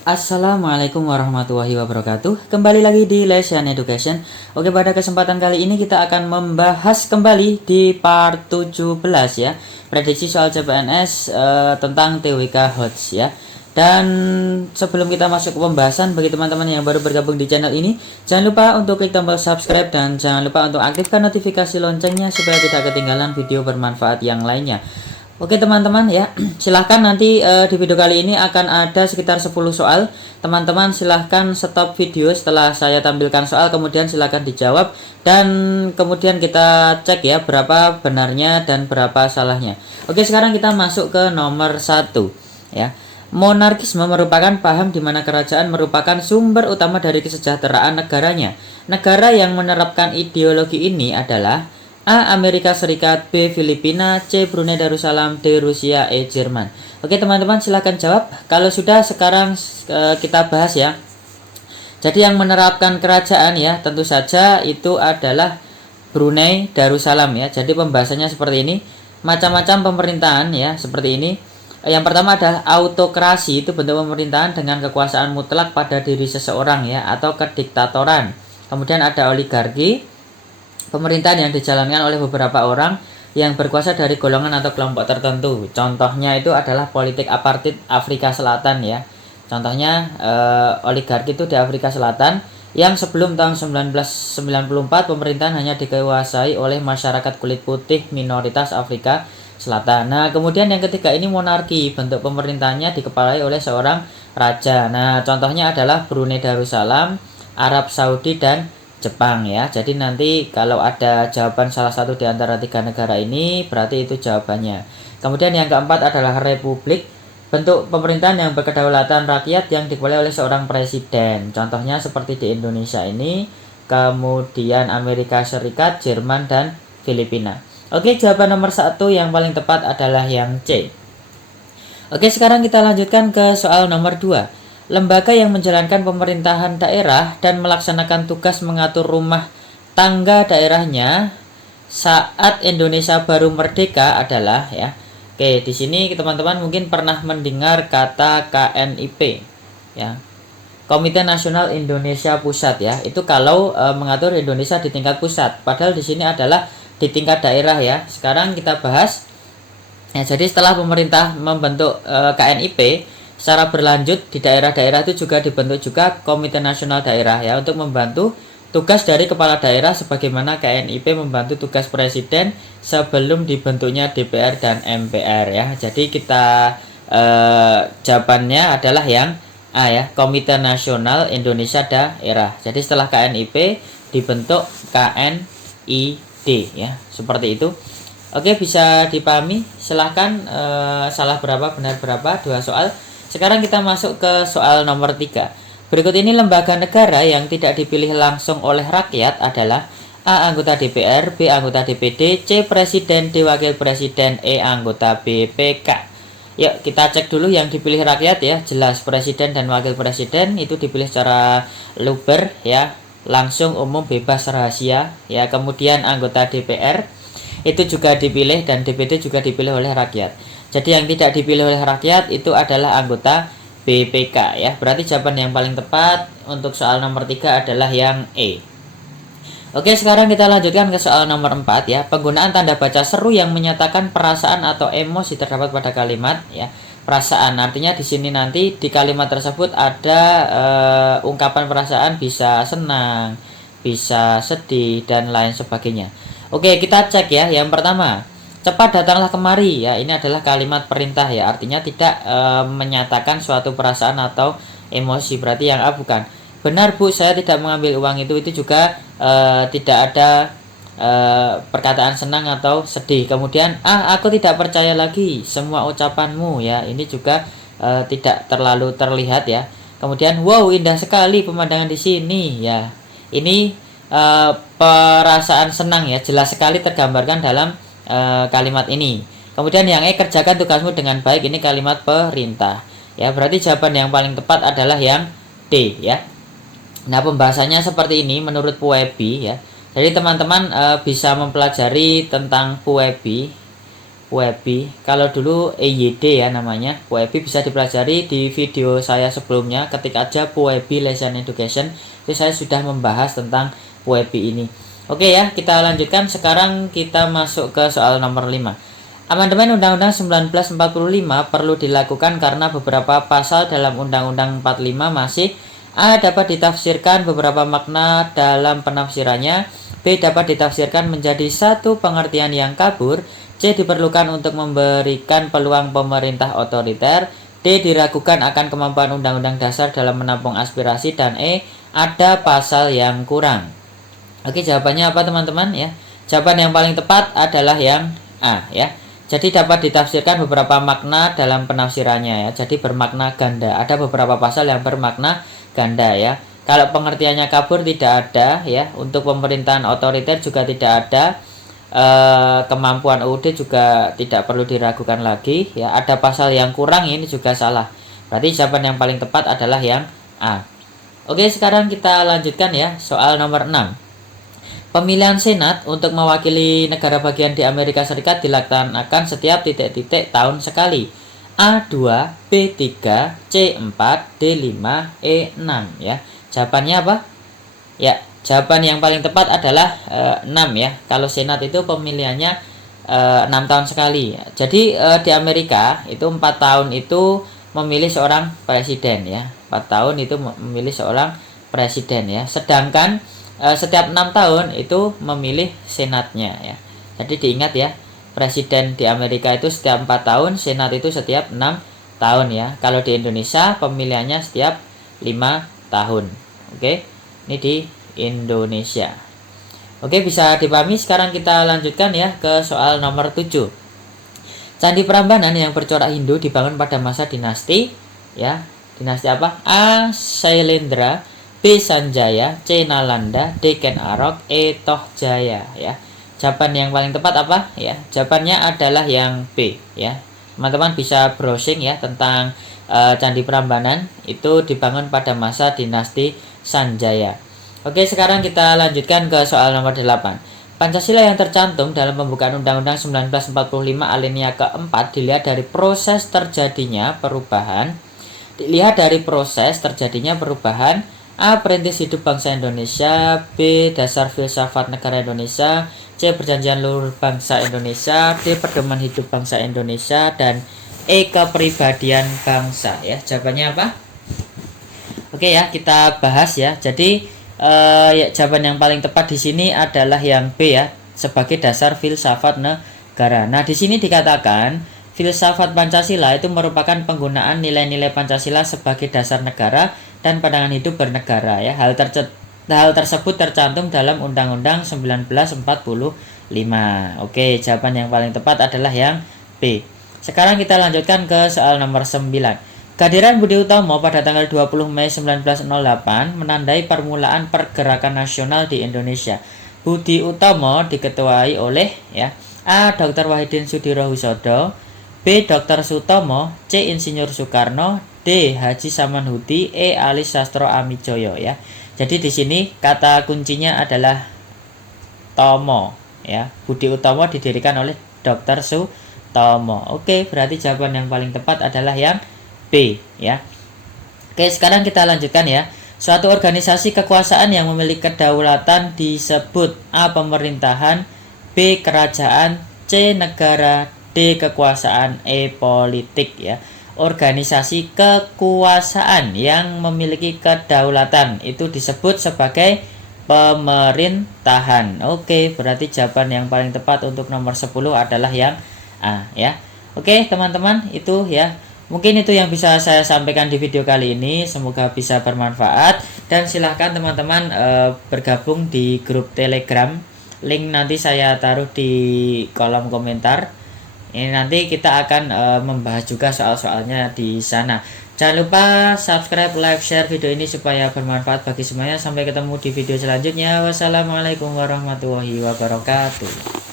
Assalamualaikum warahmatullahi wabarakatuh. Kembali lagi di Lesson Education. Oke, pada kesempatan kali ini kita akan membahas kembali di part 17 ya. Prediksi soal CPNS tentang TWK HOTS ya. Dan sebelum kita masuk ke pembahasan, bagi teman-teman yang baru bergabung di channel ini, jangan lupa untuk klik tombol subscribe dan jangan lupa untuk aktifkan notifikasi loncengnya supaya tidak ketinggalan video bermanfaat yang lainnya. Oke teman-teman ya, silahkan nanti di video kali ini akan ada sekitar 10 soal. Teman-teman silahkan stop video setelah saya tampilkan soal, kemudian silahkan dijawab dan kemudian kita cek ya berapa benarnya dan berapa salahnya. Oke, sekarang kita masuk ke nomor 1 ya. Monarkisme merupakan paham di mana kerajaan merupakan sumber utama dari kesejahteraan negaranya. Negara yang menerapkan ideologi ini adalah A. Amerika Serikat, B. Filipina, C. Brunei Darussalam, D. Rusia, E. Jerman. Oke teman-teman silahkan jawab. Kalau sudah, sekarang kita bahas ya. Jadi yang menerapkan kerajaan ya tentu saja itu adalah Brunei Darussalam ya. Jadi pembahasannya seperti ini. Macam-macam pemerintahan ya seperti ini. Yang pertama adalah autokrasi, itu bentuk pemerintahan dengan kekuasaan mutlak pada diri seseorang ya, atau kediktatoran. Kemudian ada oligarki, pemerintahan yang dijalankan oleh beberapa orang yang berkuasa dari golongan atau kelompok tertentu. Contohnya itu adalah politik apartheid Afrika Selatan ya. Contohnya oligarki itu di Afrika Selatan yang sebelum tahun 1994 pemerintahan hanya dikuasai oleh masyarakat kulit putih minoritas Afrika Selatan. Nah, kemudian yang ketiga ini monarki, bentuk pemerintahannya dikepalai oleh seorang raja. Nah, contohnya adalah Brunei Darussalam, Arab Saudi dan Jepang ya. Jadi nanti kalau ada jawaban salah satu di antara tiga negara ini, berarti itu jawabannya. Kemudian yang keempat adalah republik, bentuk pemerintahan yang berkedaulatan rakyat yang dikepalai oleh seorang presiden. Contohnya seperti di Indonesia ini, kemudian Amerika Serikat, Jerman dan Filipina. Oke, jawaban nomor 1 yang paling tepat adalah yang C. Oke, sekarang kita lanjutkan ke soal nomor 2. Lembaga yang menjalankan pemerintahan daerah dan melaksanakan tugas mengatur rumah tangga daerahnya saat Indonesia baru merdeka adalah ya. Oke, di sini teman-teman mungkin pernah mendengar kata KNIP ya. Komite Nasional Indonesia Pusat ya. Itu kalau mengatur Indonesia di tingkat pusat. Padahal di sini adalah di tingkat daerah ya. Sekarang kita bahas ya, jadi setelah pemerintah membentuk KNIP secara berlanjut di daerah-daerah itu juga dibentuk juga Komite Nasional Daerah ya untuk membantu tugas dari kepala daerah sebagaimana KNIP membantu tugas presiden sebelum dibentuknya DPR dan MPR ya. Jadi kita jawabannya adalah yang A ya, Komite Nasional Indonesia Daerah. Jadi setelah KNIP dibentuk KNI ya, seperti itu. Oke, bisa dipahami. Silahkan salah berapa, benar berapa, 2 soal. Sekarang kita masuk ke soal nomor 3. Berikut ini lembaga negara yang tidak dipilih langsung oleh rakyat adalah A. Anggota DPR, B. Anggota DPD, C. Presiden, D. Wakil Presiden, E. Anggota BPK. Yuk kita cek dulu yang dipilih rakyat ya. Jelas presiden dan wakil presiden itu dipilih secara luber ya, langsung, umum, bebas, rahasia ya. Kemudian anggota DPR itu juga dipilih dan DPD juga dipilih oleh rakyat. Jadi yang tidak dipilih oleh rakyat itu adalah anggota BPK ya. Berarti jawaban yang paling tepat untuk soal nomor 3 adalah yang E. Oke, sekarang kita lanjutkan ke soal nomor 4 ya. Penggunaan tanda baca seru yang menyatakan perasaan atau emosi terdapat pada kalimat ya. Perasaan artinya di sini nanti di kalimat tersebut ada ungkapan perasaan, bisa senang, bisa sedih dan lain sebagainya. Oke, kita cek ya. Yang pertama, cepat datanglah kemari ya. Ini adalah kalimat perintah ya. Artinya tidak menyatakan suatu perasaan atau emosi. Berarti yang A bukan. Benar Bu, saya tidak mengambil uang itu juga tidak ada perkataan senang atau sedih. Kemudian aku tidak percaya lagi semua ucapanmu ya. Ini juga tidak terlalu terlihat ya. Kemudian wow, indah sekali pemandangan di sini ya. Ini perasaan senang ya, jelas sekali tergambarkan dalam kalimat ini. Kemudian yang E, kerjakan tugasmu dengan baik, ini kalimat perintah ya. Berarti jawaban yang paling tepat adalah yang D ya. Nah, pembahasannya seperti ini menurut Puebi ya. Jadi teman-teman bisa mempelajari tentang Puebi PUEBI. Kalau dulu EYD ya namanya, PUEBI bisa dipelajari di video saya sebelumnya. Ketik aja PUEBI Lesson Education, itu saya sudah membahas tentang PUEBI ini. Oke ya, kita lanjutkan. Sekarang kita masuk ke soal nomor 5. Amandemen Undang-Undang 1945 perlu dilakukan karena beberapa pasal dalam Undang-Undang 45 masih A. dapat ditafsirkan beberapa makna dalam penafsirannya, B. dapat ditafsirkan menjadi satu pengertian yang kabur, C. diperlukan untuk memberikan peluang pemerintah otoriter, D. diragukan akan kemampuan Undang-Undang Dasar dalam menampung aspirasi, dan E. ada pasal yang kurang. Oke, jawabannya apa teman-teman ya? Jawaban yang paling tepat adalah yang A ya. Jadi dapat ditafsirkan beberapa makna dalam penafsirannya ya. Jadi bermakna ganda. Ada beberapa pasal yang bermakna ganda ya. Kalau pengertiannya kabur tidak ada ya. Untuk pemerintahan otoriter juga tidak ada. Kemampuan UUD juga tidak perlu diragukan lagi ya. Ada pasal yang kurang, ini juga salah. Berarti jawaban yang paling tepat adalah yang A. Oke, sekarang kita lanjutkan ya. Soal nomor 6. Pemilihan Senat untuk mewakili negara bagian di Amerika Serikat dilaksanakan setiap titik-titik tahun sekali. A2, B3, C4, D5, E6 ya. Jawabannya apa? Ya, jawaban yang paling tepat adalah 6 ya. Kalau Senat itu pemilihannya 6 tahun sekali. Jadi di Amerika itu 4 tahun itu memilih seorang presiden ya. 4 tahun itu memilih seorang presiden ya. Sedangkan setiap 6 tahun itu memilih senatnya ya. Jadi diingat ya, presiden di Amerika itu setiap 4 tahun, senat itu setiap 6 tahun ya. Kalau di Indonesia pemilihannya setiap 5 tahun. Oke, ini di Indonesia. Oke, bisa dipahami. Sekarang kita lanjutkan ya ke soal nomor 7. Candi Prambanan yang bercorak Hindu dibangun pada masa dinasti ya. Dinasti apa? A. Sailendra, B. Sanjaya, C. Nalanda, D. Ken Arok, E. Tohjaya ya. Jawaban yang paling tepat apa ya? Jawabannya adalah yang B ya. Teman-teman bisa browsing ya tentang Candi Prambanan itu dibangun pada masa dinasti Sanjaya. Oke, sekarang kita lanjutkan ke soal nomor 8. Pancasila yang tercantum dalam pembukaan Undang-Undang 1945 alinea keempat dilihat dari proses terjadinya perubahan. A. Perintis hidup bangsa Indonesia, B. dasar filsafat negara Indonesia, C. perjanjian luhur bangsa Indonesia, D. pedoman hidup bangsa Indonesia, dan E. kepribadian bangsa ya. Jawabannya apa? Oke ya, kita bahas ya. Jadi ya, jawaban yang paling tepat di sini adalah yang B ya, sebagai dasar filsafat negara. Nah, di sini dikatakan filsafat Pancasila itu merupakan penggunaan nilai-nilai Pancasila sebagai dasar negara dan pandangan hidup bernegara ya. Hal tersebut tercantum dalam Undang-Undang 1945. Oke, jawaban yang paling tepat adalah yang B. Sekarang kita lanjutkan ke soal nomor 9. Kehadiran Budi Utomo pada tanggal 20 Mei 1908 menandai permulaan pergerakan nasional di Indonesia. Budi Utomo diketuai oleh ya A. Dr. Wahidin Sudirohusodo, B. Dr. Sutomo, C. Insinyur Soekarno, D. Haji Samanhudi, E. Alis Sastro Amijoyo ya. Jadi di sini kata kuncinya adalah Tomo ya. Budi Utomo didirikan oleh Dr. Sutomo. Oke, berarti jawaban yang paling tepat adalah yang B ya. Oke, sekarang kita lanjutkan ya. Suatu organisasi kekuasaan yang memiliki kedaulatan disebut A. pemerintahan, B. kerajaan, C. negara, D. kekuasaan, E. politik ya. Organisasi kekuasaan yang memiliki kedaulatan itu disebut sebagai pemerintahan. Oke, berarti jawaban yang paling tepat untuk nomor 10 adalah yang A ya. Oke, teman-teman, itu ya. Mungkin itu yang bisa saya sampaikan di video kali ini. Semoga bisa bermanfaat. Dan silahkan teman-teman bergabung di grup Telegram. Link nanti saya taruh di kolom komentar. Ini nanti kita akan membahas juga soal-soalnya di sana. Jangan lupa subscribe, like, share video ini supaya bermanfaat bagi semuanya. Sampai ketemu di video selanjutnya. Wassalamualaikum warahmatullahi wabarakatuh.